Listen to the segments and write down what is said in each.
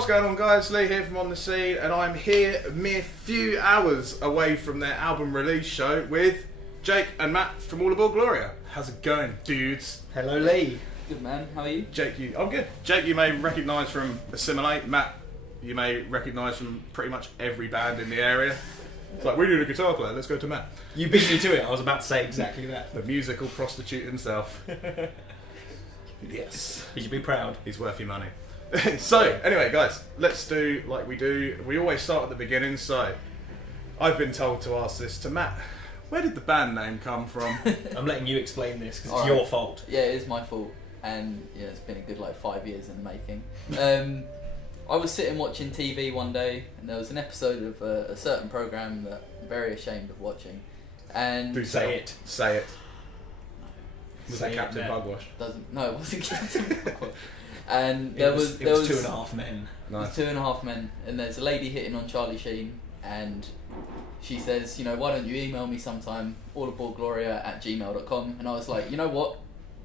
What's going on, guys? Lee here from On The Scene, and I'm here a mere few hours away from their album release show with Jake and Matt from All Aboard Gloria. How's it going, dudes? Hello, Lee. Good, man. How are you? Jake, I'm good. Jake, you may recognise from Assimilate. Matt, you may recognise from pretty much every band in the area. It's like, we need a guitar player, let's go to Matt. You beat me to it. I was about to say exactly that. The musical prostitute himself. Yes. You should be proud. He's worth your money. So, anyway, guys, let's do like we do. We always start at the beginning, so I've been told to ask this to Matt. Where did the band name come from? I'm letting you explain this because it's Alright. your fault. Yeah, it is my fault, and yeah, it's been a good 5 years in the making. I was sitting watching TV one day, and there was an episode of a certain program that I'm very ashamed of watching. And Do Say it. Say it. Was Say it it, Captain Matt. Bugwash? no, it wasn't Captain Bugwash. And It was 2.5 men. Nice. 2.5 men, and there's a lady hitting on Charlie Sheen, and she says, why don't you email me sometime, allaboardgloria@gmail.com, and I was like, you know what,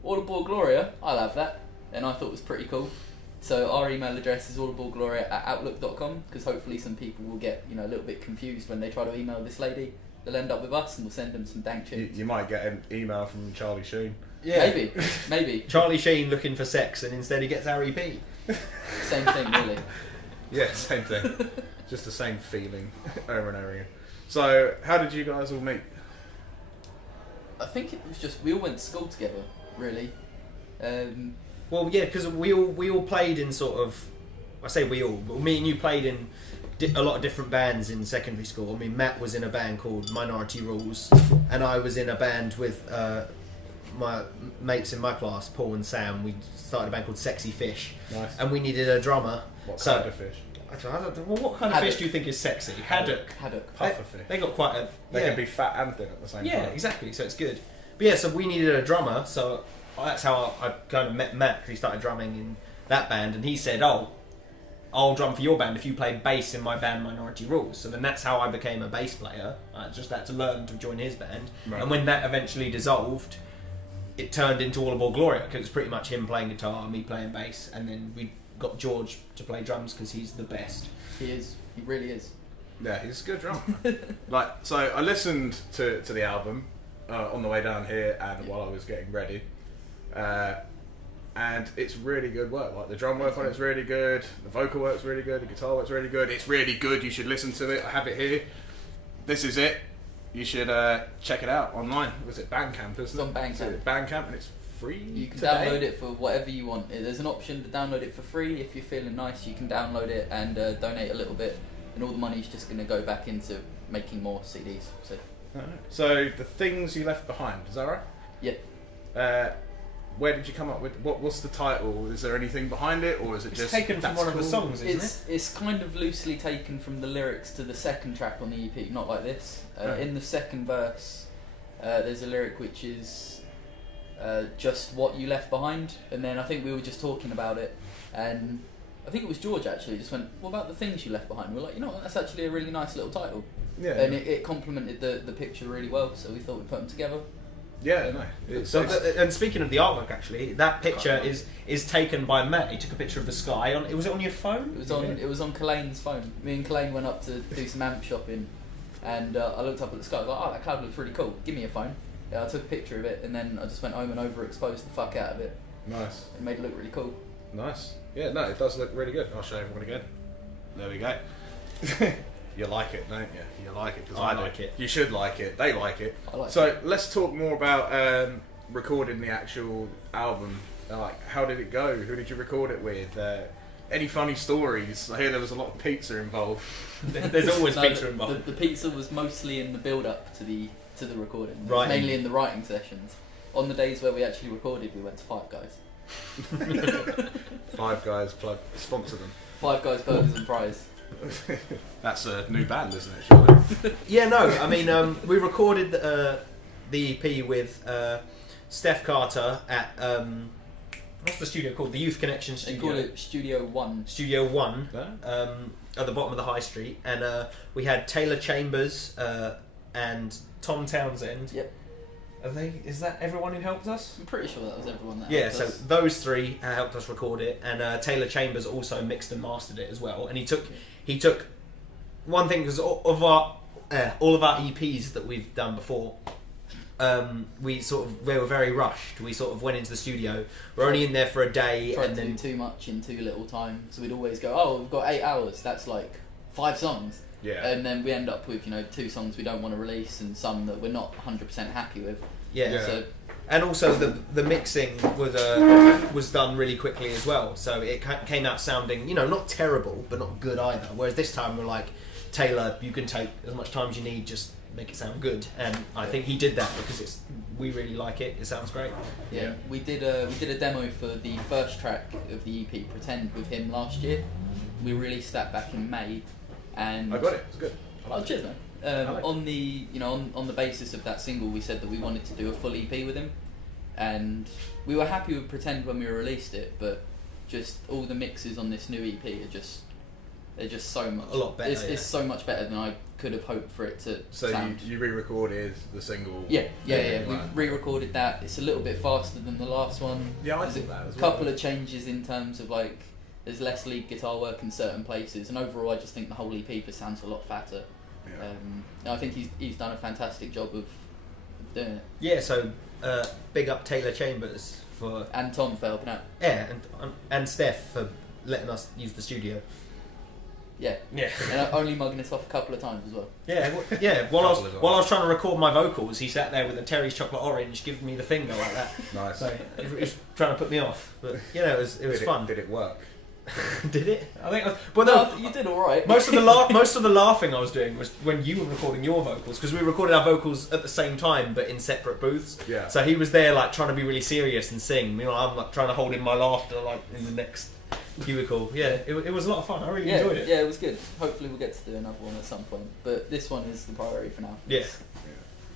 All Aboard Gloria, I'll have that, and I thought it was pretty cool. So our email address is allaboardgloria@outlook.com, because hopefully some people will get a little bit confused when they try to email this lady. They'll end up with us, and we'll send them some dank shit. You might get an email from Charlie Sheen. Yeah. Maybe. Charlie Sheen looking for sex, and instead he gets Harry P. Same thing, really. Yeah, same thing. Just the same feeling over and over again. So, how did you guys all meet? I think it was just we all went to school together, really. Well, yeah, because we all played in sort of. I say we all. But me and you played in a lot of different bands in secondary school. I mean, Matt was in a band called Minority Rules, and I was in a band with my mates in my class, Paul and Sam. We started a band called Sexy Fish. Nice. And we needed a drummer. What So- kind of fish? I don't, well, what kind of Haddock. fish do you think is sexy? Haddock. Puffer fish. They got quite a. They yeah. can be fat and thin at the same time. Yeah, exactly. So it's good. But yeah, so we needed a drummer. So that's how I kind of met Matt, because he started drumming in that band, and he said, "Oh, I'll drum for your band if you play bass in my band Minority Rules." So then that's how I became a bass player. I just had to learn to join his band. Right. And when that eventually dissolved, it turned into All Aboard Gloria, because it was pretty much him playing guitar, me playing bass, and then we got George to play drums because he's the best. He is. He really is. Yeah, he's a good drummer. So I listened to the album on the way down here and while I was getting ready, and it's really good work. Like the drum work on it's really good, the vocal work's really good, the guitar work's really good. It's really good. You should listen to it. I have it here. This is it. You should check it out online. Was it Bandcamp? Isn't It's on Bandcamp. Is it Bandcamp, and it's free. You can today? download it for whatever you want. There's an option to download it for free. If you're feeling nice, you can download it and donate a little bit, and all the money's just going to go back into making more CDs. So the things you left behind, is that right? Yeah. Where did you come up with? What's the title? Is there anything behind it, or is it It's just taken from that's one of the cool? songs, isn't It's kind of loosely taken from the lyrics to the second track on the EP, not like this. Right. In the second verse, there's a lyric which is just what you left behind, and then I think we were just talking about it, and I think it was George actually just went, "What about the things you left behind?" We were like, what, that's actually a really nice little title, Yeah, and it complemented the picture really well, so we thought we'd put them together. yeah, no. It's, So, and speaking of the artwork, actually, that picture is taken by Matt. He took a picture of the sky. Was it on your phone? It was on Calane's phone. Me and Calane went up to do some amp shopping, and I looked up at the sky. I was like, "Oh, that cloud looks really cool. Give me your phone." Yeah, I took a picture of it, and then I just went home and overexposed the fuck out of it. nice, It made it look really cool. nice. Yeah, no, it does look really good. I'll show everyone again. There we go. You like it, don't you? You like it because I do. like it. You should like it. They like it. I like So let's talk more about recording the actual album. Like, how did it go? Who did you record it with? Any funny stories? I hear there was a lot of pizza involved. There's always No, pizza the- involved. The pizza was mostly in the build-up to the recording. It was Writing. mainly in the writing sessions. On the days where we actually recorded, we went to Five Guys. Five Guys plug sponsor them. Five Guys Burgers and Fries. That's a new band, isn't it? Surely? Yeah, no, I mean, we recorded the EP with Steph Carter at, what's the studio called? The Youth Connection They Studio. call it Studio One. Studio 1, Yeah. at the bottom of the high street. And we had Taylor Chambers and Tom Townsend. Yep. Is that everyone who helped us? I'm pretty sure that was everyone that Yeah, helped so us. those three helped us record it, and Taylor Chambers also mixed and mastered it as well. And he took one thing, because all of our EPs that we've done before, we were very rushed. We sort of went into the studio. We're only in there for a day, Tried and to then do too much in too little time. So we'd always go, oh, we've got 8 hours. That's like 5 songs. Yeah. And then we end up with 2 songs we don't want to release and some that we're not 100% happy with. yeah. So And also the mixing was done really quickly as well, so it came out sounding not terrible but not good either. Whereas this time we're like, Taylor, you can take as much time as you need, just make it sound good. And I think he did that because we really like it. It sounds great. yeah, we did a demo for the first track of the EP, Pretend, with him last year. We released that back in May, and I got it. It's good. Oh, cheers, man. On the on the basis of that single, we said that we wanted to do a full EP with him, and we were happy with Pretend when we released it, but just all the mixes on this new EP they're just so much A lot better. It's so much better than I could have hoped for it to So sound. you re-recorded the single. Yeah. Right. We re-recorded that. It's a little bit faster than the last one. Yeah, I There's think that as a well. couple of changes in terms of like there's less lead guitar work in certain places, and overall I just think the whole EP just sounds a lot fatter. Yeah. I think he's done a fantastic job of doing it. Yeah, so big up Taylor Chambers And Tom for helping out. and Steph for letting us use the studio. Yeah. Yeah. And only mugging us off a couple of times as well. Yeah. While I was trying to record my vocals, he sat there with a Terry's chocolate orange, giving me the finger like that. Nice. So he was trying to put me off, but it was fun. Did it work? Did it? I think. But no, You did all right. most of the laughing I was doing was when you were recording your vocals, because we recorded our vocals at the same time but in separate booths. Yeah. So he was there like trying to be really serious and sing. I'm like trying to hold in my laughter like in the next cubicle. Yeah, it was a lot of fun. I really enjoyed it. Yeah, it was good. Hopefully we'll get to do another one at some point, but this one is the priority for now. Yeah.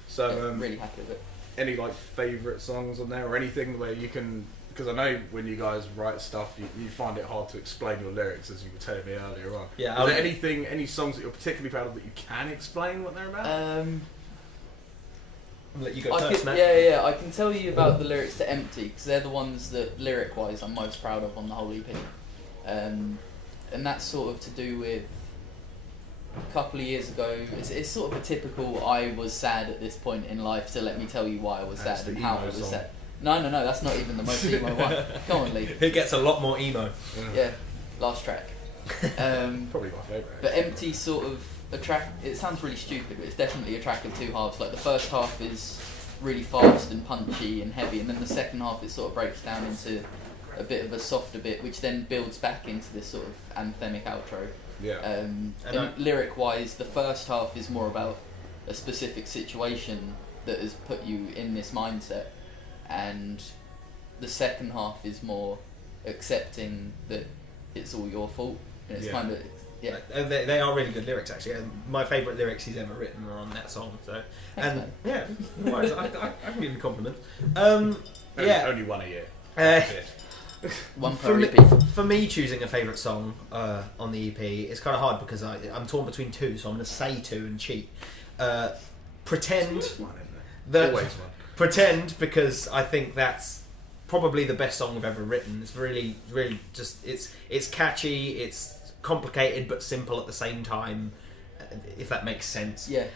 So really happy with it. any like favourite songs on there or anything where you can? Because I know when you guys write stuff, you find it hard to explain your lyrics, as you were telling me earlier on. Yeah. Is there any songs that you're particularly proud of that you can explain what they're about? I'll let you go first, Matt. Yeah. I can tell you about the lyrics to Empty, because they're the ones that lyric-wise I'm most proud of on the whole EP. And that's sort of to do with a couple of years ago. It's sort of a typical I was sad at this point in life, so let me tell you why I was That's sad and the how emo I was song. sad. No, that's not even the most emo one. Come on, Lee. It gets a lot more emo. Yeah, last track. Probably my favourite. But Empty sort of a track, it sounds really stupid, but it's definitely a track of two halves. Like the first half is really fast and punchy and heavy, and then the second half it sort of breaks down into a bit of a softer bit, which then builds back into this sort of anthemic outro. Yeah. And lyric wise, the first half is more about a specific situation that has put you in this mindset, and the second half is more accepting that it's all your fault, and it's kind of They are really good lyrics, actually. And my favourite lyrics he's ever written are on that song. So, Thanks, yeah, no worries, I can give you compliments. Only one a year. That's it. one per EP. For me, choosing a favourite song on the EP, it's kind of hard because I'm torn between two, so I'm going to say two and cheat. Pretend. Always one, isn't there? Always one. Pretend, because I think that's probably the best song we've ever written. It's really, really just it's catchy, it's complicated but simple at the same time, if that makes sense. Yeah.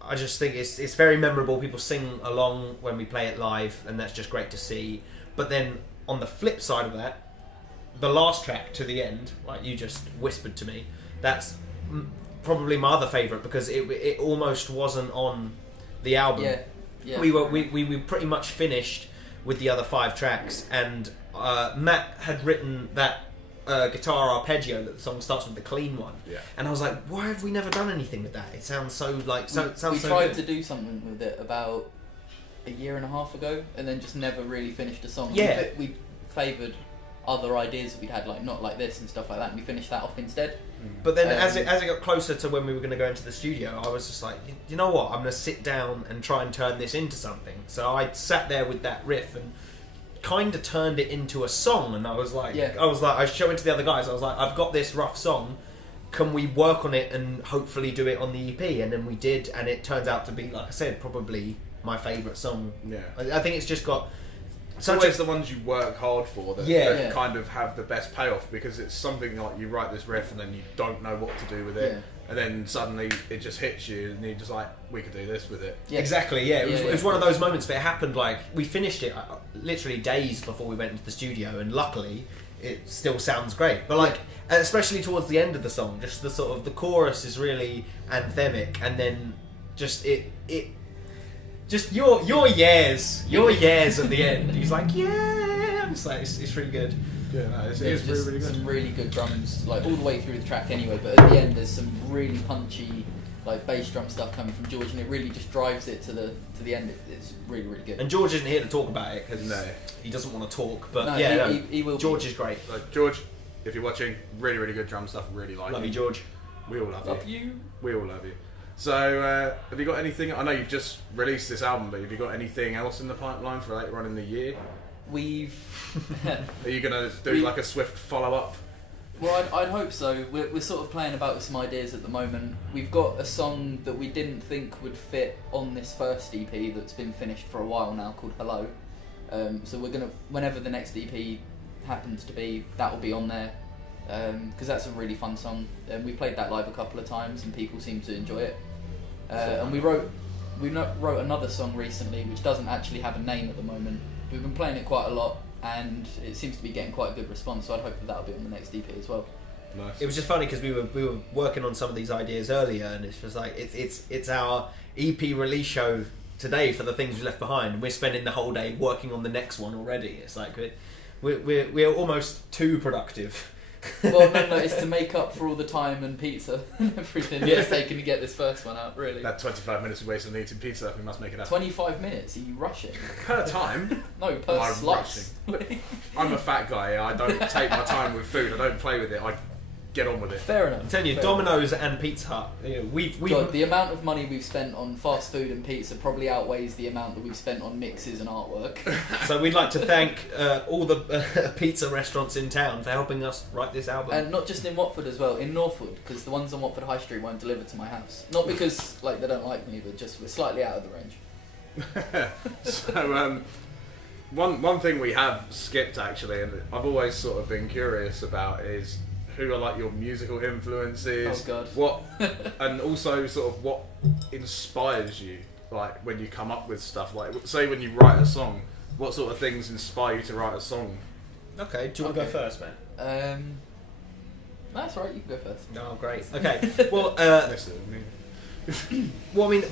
I just think it's very memorable. People sing along when we play it live, and that's just great to see. But then on the flip side of that, the last track to the end, like you just whispered to me, that's probably my other favourite, because it almost wasn't on the album. Yeah. We were pretty much finished with the other 5 tracks, and Matt had written that guitar arpeggio that the song starts with, the clean one. Yeah. And I was like, why have we never done anything with that? It sounds so like we tried to do something with it about a year and a half ago, and then just never really finished a song. Yeah. We favoured other ideas that we'd had, like not like this and stuff like that, and we finished that off instead. But then as it got closer to when we were going to go into the studio, I was just like, you know what, I'm going to sit down and try and turn this into something. So I sat there with that riff and kind of turned it into a song, and I was like, I showed it to the other guys, I was like, I've got this rough song, can we work on it and hopefully do it on the EP? And then we did, and it turns out to be, like I said, probably my favourite song. Yeah. I think it's just got It's always the ones you work hard for that, Yeah. that kind of have the best payoff, because it's something like you write this riff and then you don't know what to do with it, and then suddenly it just hits you and you're just like, we could do this with it. Yeah. Exactly, yeah. It was one of course. those moments, but it happened like, we finished it literally days before we went into the studio, and luckily it still sounds great. But like, especially towards the end of the song, just the sort of, the chorus is really anthemic, and then just just your years at the end. He's like, yeah, it's like, it's really good. Yeah, no, it's There's really, just really good. some really good drums, like all the way through the track anyway, but at the end there's some really punchy like bass drum stuff coming from George, and it really just drives it to the end. It's really, really good. And George isn't here to talk about it because No. he doesn't want to talk, but No, yeah, he will. George is great. Like, George, if you're watching, really, really good drum stuff. Really like Love you. you, George. We all love Love you. you. We all love you. So, have you got anything? I know you've just released this album, but have you got anything else in the pipeline for later on in the year? We've. Are you gonna do like a swift follow up? Well, I'd hope so. We're sort of playing about with some ideas at the moment. We've got a song that we didn't think would fit on this first EP that's been finished for a while now, called Hello. So we're gonna, whenever the next EP happens to be, that will be on there, because that's a really fun song. We played that live a couple of times and people seem to enjoy it. And we wrote another song recently which doesn't actually have a name at the moment. We've been playing it quite a lot, and it seems to be getting quite a good response, so I'd hope that that'll be on the next EP as well. Nice. It was just funny because we were working on some of these ideas earlier, and it's just like it's our EP release show today for the things we left behind, and we're spending the whole day working on the next one already. It's like we're almost too productive. Well, no, it's to make up for all the time and pizza and everything it's taken to get this first one out, really. That 25 minutes we wasted on eating pizza, we must make it up. 25 minutes? Are you rushing? Per time? No, per I'm slice. I'm a fat guy, I don't take my time with food, I don't play with it, I get on with it. Fair enough. I'm telling you, Fair Domino's and Pizza Hut, we've God, the amount of money we've spent on fast food and pizza probably outweighs the amount that we've spent on mixes and artwork. So we'd like to thank all the pizza restaurants in town for helping us write this album. And not just in Watford as well, in Northwood, because the ones on Watford High Street won't deliver to my house. Not because like they don't like me, but just we're slightly out of the range. So, one thing we have skipped actually, and I've always sort of been curious about, is who are like your musical influences? Oh God. What, and also sort of what inspires you, like when you come up with stuff. Like, say when you write a song, what sort of things inspire you to write a song? Okay, do you want to go first, man? That's right. You can go first. Oh, great. Okay, well, Listen to me. well, I mean,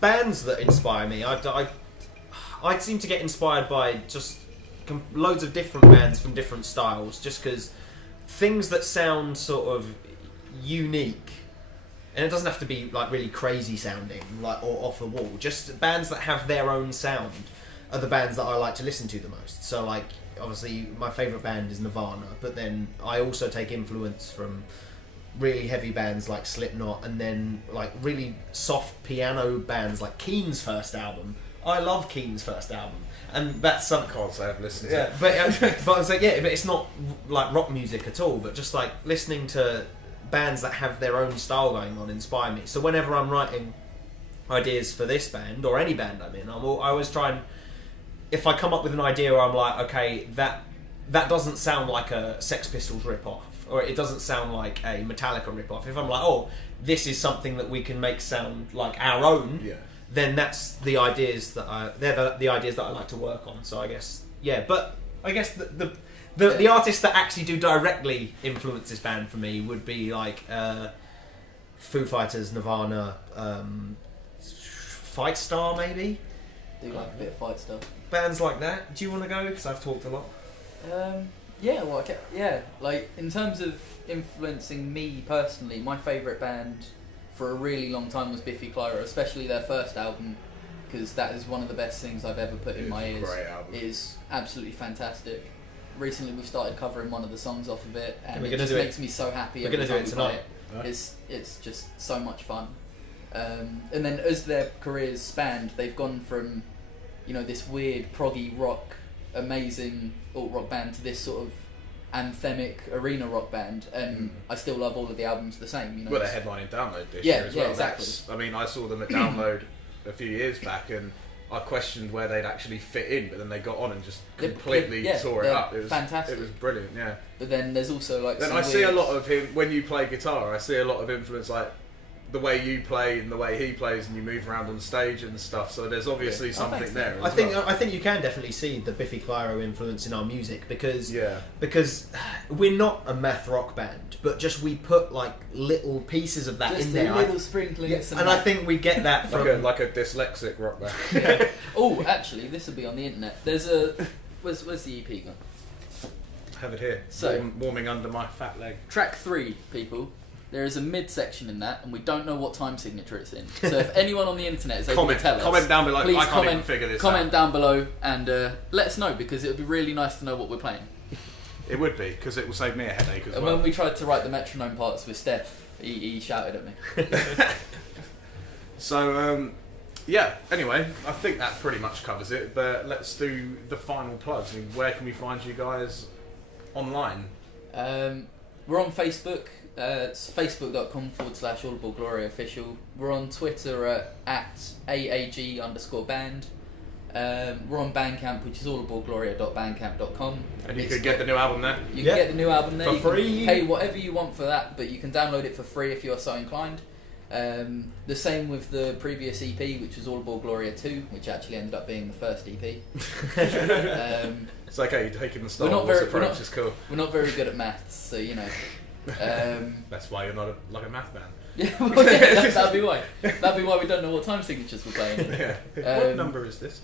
bands that inspire me, I seem to get inspired by just loads of different bands from different styles, just because things that sound sort of unique, and it doesn't have to be like really crazy sounding, like, or off the wall, just bands that have their own sound are the bands that I like to listen to the most. So like, obviously my favourite band is Nirvana, but then I also take influence from really heavy bands like Slipknot, and then like really soft piano bands like Keane's first album. I love Keane's first album, and that's some. Can't say I've listened to Yeah, it. but I was like, yeah, but it's not like rock music at all. But just like listening to bands that have their own style going on inspire me. So whenever I'm writing ideas for this band or any band I'm in, I always try and, if I come up with an idea where I'm like, okay, that doesn't sound like a Sex Pistols rip-off, or it doesn't sound like a Metallica rip-off. If I'm like, oh, this is something that we can make sound like our own, Yeah. then that's the ideas that they're the ideas that I like to work on. So I guess, yeah, but I guess the artists that actually do directly influence this band for me would be like Foo Fighters, Nirvana, Fight Star maybe. Do like a bit of fight stuff. Bands like that. Do you want to go? Because I've talked a lot. Yeah, well, like in terms of influencing me personally, my favourite band for a really long time was Biffy Clyro, especially their first album, because that is one of the best things I've ever put in my ears. Great album. It is absolutely fantastic. Recently we've started covering one of the songs off of it, and We're it gonna just do it. makes me so happy We're every gonna do time it we play tonight. it. Right. It's just so much fun. And then as their careers spanned, they've gone from, you know, this weird proggy rock, amazing alt rock band to this sort of anthemic arena rock band, and I still love all of the albums the same. You know, Well, they're headlining Download this Yeah, year as yeah, well. exactly. I mean, I saw them at Download a few years back, and I questioned where they'd actually fit in, but then they got on and just completely tore it up. It was fantastic. It was brilliant, yeah. But then there's also like. Then I see a lot of him when you play guitar. I see a lot of influence, like the way you play and the way he plays, and you move around on stage and stuff. So there's obviously something there. I think you can definitely see the Biffy Clyro influence in our music because we're not a math rock band, but just we put like little pieces of that just in there. Little sprinklings. And I think we get that from like a dyslexic rock band. Oh, actually, this will be on the internet. There's a where's the EP gone? I have it here. So warming under my fat leg. Track 3, people. There is a mid section in that, and we don't know what time signature it's in. So if anyone on the internet is able to tell us, comment down below. Please I can't even figure this out. Comment down below and let us know, because it would be really nice to know what we're playing. It would be, because it will save me a headache as and well. when we tried to write the metronome parts with Steph, he shouted at me. So yeah. Anyway, I think that pretty much covers it. But let's do the final plugs. I mean, where can we find you guys online? We're on Facebook. It's facebook.com/Audible Gloria official. We're on Twitter at @AAG_band. We're on Bandcamp, which is audiblegloria.bandcamp.com. And you could get the new album there. You can get the new album there. For free. You can pay whatever you want for that, but you can download it for free if you're so inclined. The same with the previous EP, which was Audible Gloria 2, which actually ended up being the first EP. It's okay, you're taking the Star Wars approach, it's cool. We're not very good at maths, so you know. That's why you're not like a math band. Yeah, well, yeah, that'd be why. That'd be why we don't know what time signatures we're playing. Yeah. What number is this?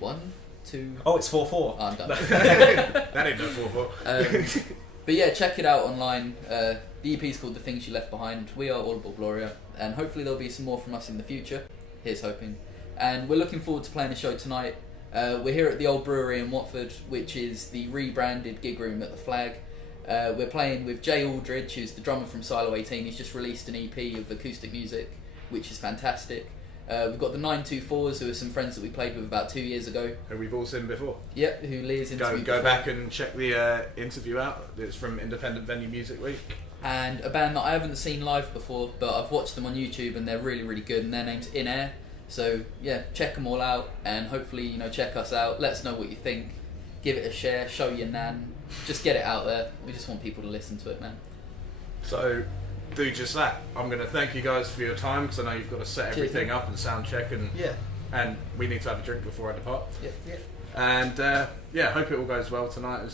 1, 2. Oh, it's 4/4. Oh, I'm done. That ain't no 4/4. But yeah, check it out online. The EP is called The Things You Left Behind. We are Audible Gloria, and hopefully there'll be some more from us in the future. Here's hoping. And we're looking forward to playing a show tonight. We're here at the Old Brewery in Watford, which is the rebranded gig room at the Flag. We're playing with Jay Aldridge, who's the drummer from Silo 18. He's just released an EP of acoustic music, which is fantastic. We've got the 924s, who are some friends that we played with about 2 years ago. Who we've all seen before. Yep, who Leah's interviewed Go before. back and check the interview out. It's from Independent Venue Music Week. And a band that I haven't seen live before, but I've watched them on YouTube and they're really, really good, and their name's In Air. So yeah, check them all out, and hopefully, check us out. Let us know what you think. Give it a share, show your nan. Just get it out there. We just want people to listen to it, man. So do just that. I'm going to thank you guys for your time, because I know you've got to set everything up and sound check, and we need to have a drink before I depart. Yep. And hope it all goes well tonight.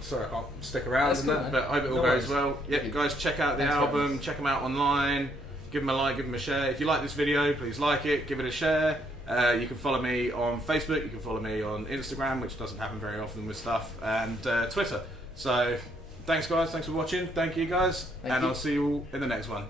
Sorry I can't stick around and that, but I hope it all goes well. Yep, guys, check out the album, check them out online, give them a like, give them a share. If you like this video, please like it, give it a share. You can follow me on Facebook, you can follow me on Instagram, which doesn't happen very often with stuff, and Twitter. So thanks guys, thanks for watching, thank you guys, and I'll see you all in the next one.